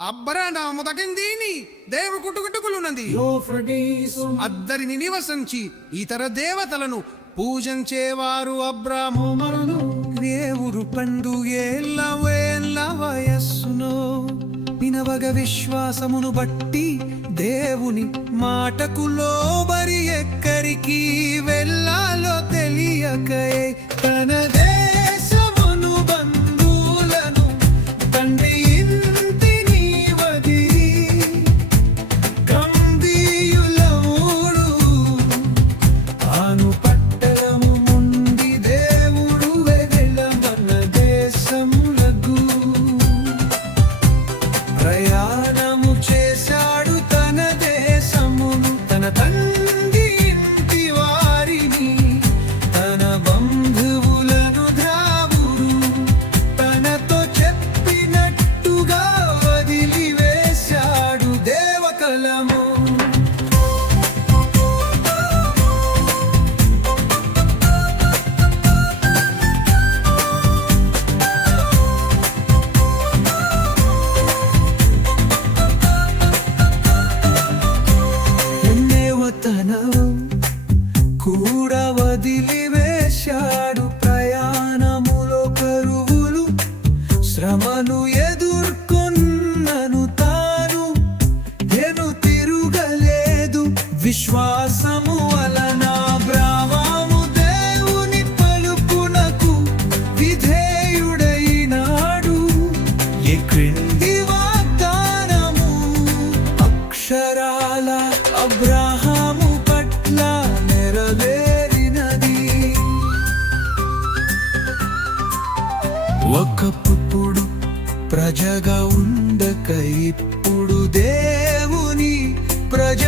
అబ్బరాము తగిందీని దేవు కుటుకుటుకులున్నది Euphroditum అద్దరిని నివసించి ఇతర దేవతలను పూజించేవారు అబ్రాము. మరును దేవుడు పండు ఏళ్ళ వేళ్ళ వయస్సును వినవగ విశ్వాసమును బట్టి దేవుని మాటకు లోబరి ఎక్కడికి కూడా వదిలివేశాడు ప్రయాణములో కరువులు. శ్రమను ఎదుర్కొన్నను తాను. నేను తిరుగలేదు. విశ్వాసము వలన బ్రావాము దేవుని పలుకునకు విధేయుడైనాడు. ఈ క్రింది వాగ్దానము? అక్షరాల అబ్రహాము ఒకప్పుడు ప్రజగా ఉండక ఇప్పుడు దేవుని ప్రజ